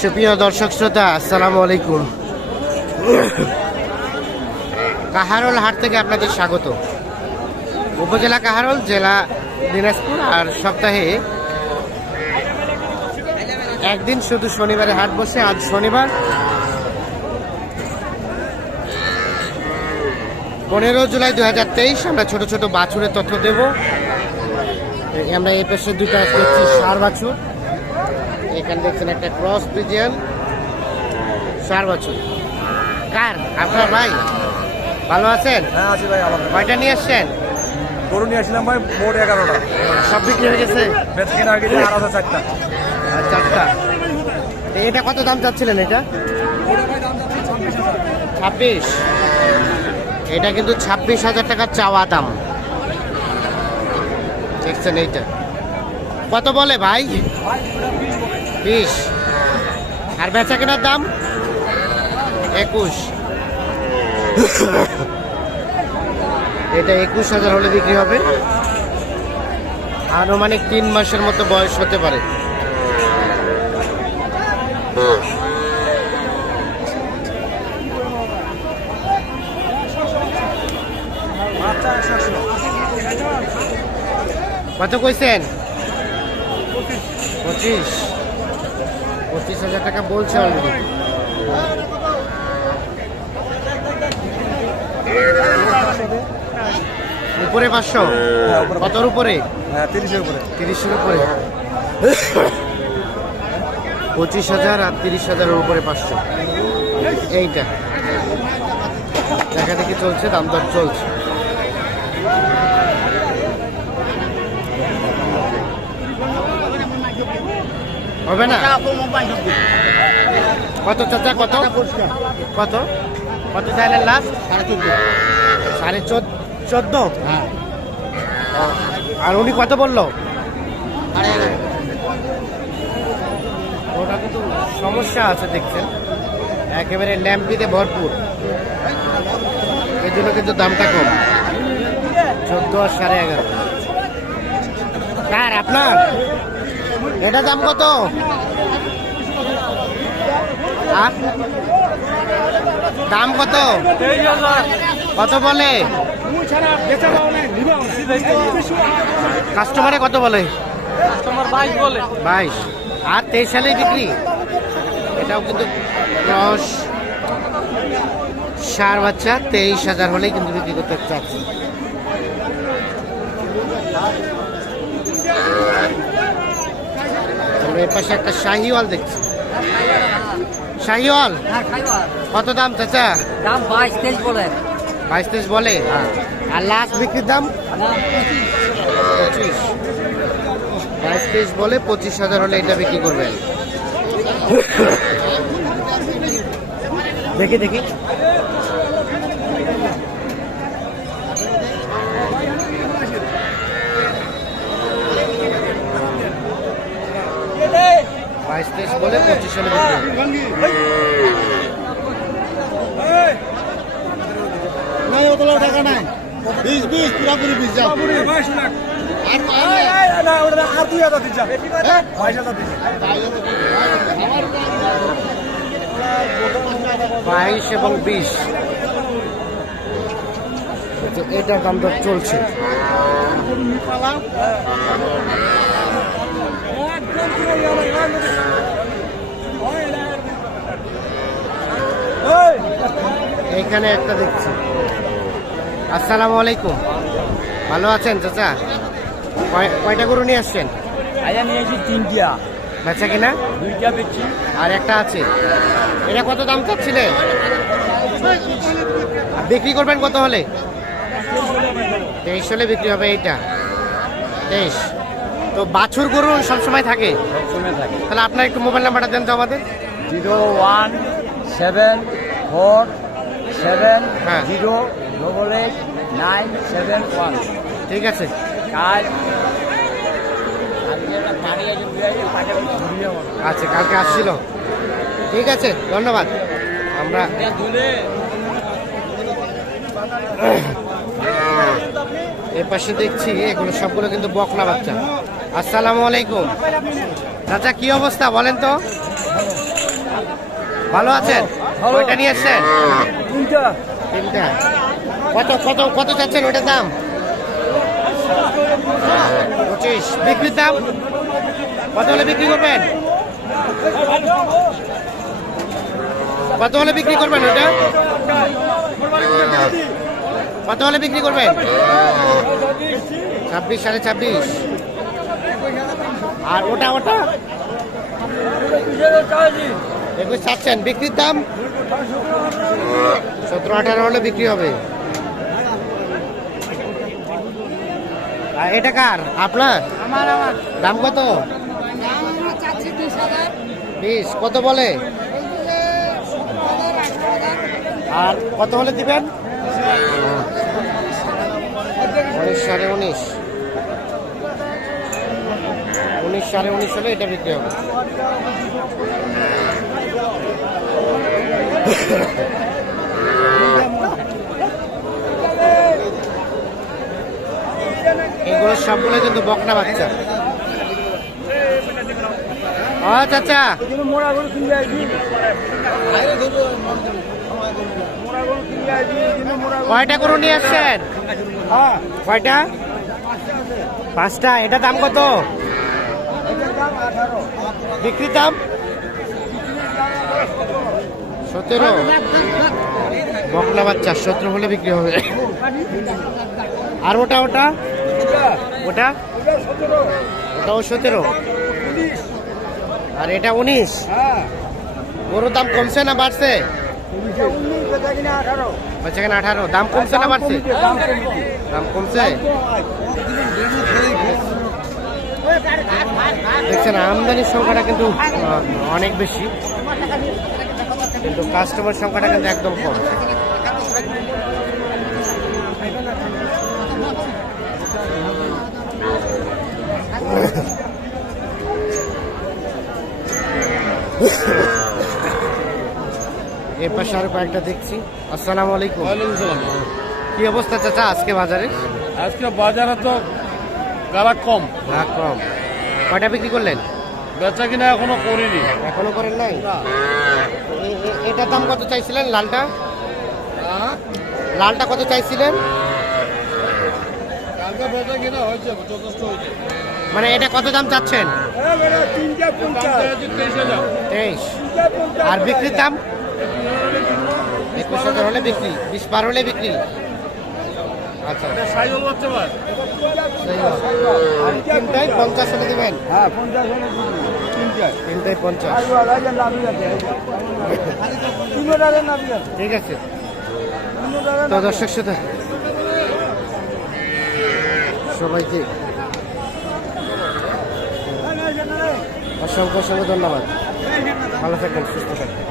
সুপ্রিয় দর্শক শ্রোতা, আসসালামু আলাইকুম। কাহারোল হাট থেকে আপনাদের স্বাগত। উপজেলা কাহারোল, জেলা দিনাজপুর। আর সপ্তাহে একদিন শুধু শনিবারে হাট বসে। আজ শনিবার 15 জুলাই 2023। আমরা ছোট ছোট বাছুরের তথ্য দেব। আমরা এই পাশে দুইটা দেখছি ষাঁড় বাছুর। এখানে দেখছেন একটা ক্রস ফ্রিজিয়ান ষাঁড় বাছুর। কার? আপনার ভাই? ভালো আছেন? হ্যাঁ আছি ভাই। আমার কয়টা নিয়ে আসছেন? গরু নিয়ে আসলাম ভাই, মোট 11টা। সব বিক্রি হয়ে গেছে? বেচে কিনা আর কিছু আর আছে 4টা। আর 4টা। এটা কত দাম চাচ্ছিলেন? এটা 26। এটা কিন্তু 26,000 টাকা চাওয়া দাম। দেখছেন এইটা কত বলে ভাই? 20। আর বেচা কেনার দাম 21। এটা 21,000 হলে বিক্রি হবে। আনুমানিক 3 মাসের মতো বয়স হতে পারে। কত কইছেন? 25,000 টাকা বলছে অলরেডি। উপরে 500? কতর উপরে? 30-এর উপরে। 30-এর উপরে। 25,000 আর 30,000-এর উপরে 500। এইটা দেখা দেখি চলছে, দাম দর চলছে। হবে না? কত চাচা? কত কত কত চাইলেন লাস্ট? 14.5। হ্যাঁ। আর উনি কত বললো? ওটা কিন্তু সমস্যা আছে দেখছেন, একেবারে ল্যাম্পিতে ভরপুর। এই জন্য কিন্তু দামটা কম। 14 আর 11.5। কার? আপনার? এটা দাম কত? দাম কত? কত বলে কাস্টমারে? কত বলে? 22। আর 23 সালে বিক্রি। এটাও কিন্তু ক্রস ষাঁড় বাচ্চা। 23,000 হলেই কিন্তু বিক্রি করতে চাচ্ছি। এর পাশে একটা শাহিওয়াল দেখছি। শাহিওয়াল কত দাম চাচা? দাম 22-23 বলে। 22-23 বলে। আর লাস্ট বিক্রির দাম 25। 22-23 বলে। 25,000 হলে এটা বিক্রি করবেন। দেখি দেখি। বাইশ 23 বলে 25 হলে বিক্রি হবে। টাকা নাই। 20 পুরাপুরি 20 যাও। 22 এবং 20। এটার দাম দর চলছে। এইখানে একটা দেখছি। আসসালামু আলাইকুম। ভালো আছেন চাচা? কয়টা গরু নিয়ে আসছেন? নিয়েছি 3টা। বেচা কিনা? 2টা বেচছি। আর একটা আছে। এটা কত দাম চাচ্ছিলেন? বিক্রি করবেন কত হলে? 23 হলে বিক্রি হবে। এইটা 23। তো বাছুর গরু সবসময় থাকে? সবসময় থাকে। তাহলে আপনার একটু মোবাইল নাম্বারটা দেন তো আমাদের। 01740888971। ঠিক আছে। আচ্ছা, কালকে আসছিল। ঠিক আছে, ধন্যবাদ। আমরা এর পাশে দেখছি এগুলো সবগুলো কিন্তু বকনা বাচ্চা। আসসালামু আলাইকুম। চাচা কি অবস্থা বলেন তো? ভালো আছেন? ওইটা নিয়ে এসছেন? তিনটা। কত কত কত চাচ্ছেন ওইটার দাম? 25। বিক্রির দাম কত হলে বিক্রি করবেন? কত হলে বিক্রি করবেন ওটা? কত হলে বিক্রি করবেন? 26, 26.5। আর ওটা ওটা 21 চাচ্ছেন। বিক্রির দাম 17-18 হলে বিক্রি হবে। আর এটা কার? আপনার? দাম কত? 20। কত বলে? আর কত হলে দিবেন? 19, 19.5। 19, 19.5 হলে এটা বিক্রি হবে। এগুলো সবগুলো কিন্তু বকনা বাচ্চা। ও চাচা কয়টা গরু নিয়ে আসছেন? কয়টা? 5টা। এটা দাম কত? বিক্রির দাম 17। বকনা বাচ্চা 17 হলে বিক্রি হবে। আর ওটা ওটা ওটা ওটাও 17। আর এটা 19। গরুর দাম কমছে না বাড়ছে? বাচ্চা কেন 18। দাম কমছে না বাড়ছে? দাম কমছে। দেখছেন আমদানির সংখ্যাটা কিন্তু অনেক বেশি, কিন্তু কাস্টমার সংখ্যাটা কিন্তু একদম কম। এর পাশে আরো কয়েকটা দেখছি। আসসালামু আলাইকুম। কি অবস্থা চাচা আজকে বাজারে? আজকে বাজারে তো গালা কম, ভাগ কম। কয়টা বিক্রি করলেন? বেচা কিনা এখনো করিনি। এখনো করেন নাই? এটার দাম কত চাইছিলেন? লালটা লালটা কত চাইছিলেন? কালকে বেচা কিনা হয়েছে, যথেষ্ট হয়েছে। মানে এটা কত দাম চাচ্ছেন? 23। আর বিক্রির দাম 21,000 হলে বিক্রি, 20 পার হলে বিক্রি। আচ্ছা, আর তিনটায় 50 হলে দেবেন? তিনটায় 50। ঠিক আছে। তো দর্শক শ্রোতা সবাইকে অসংখ্য অসংখ্য ধন্যবাদ। ভালো থাকবেন, সুস্থ থাকবেন।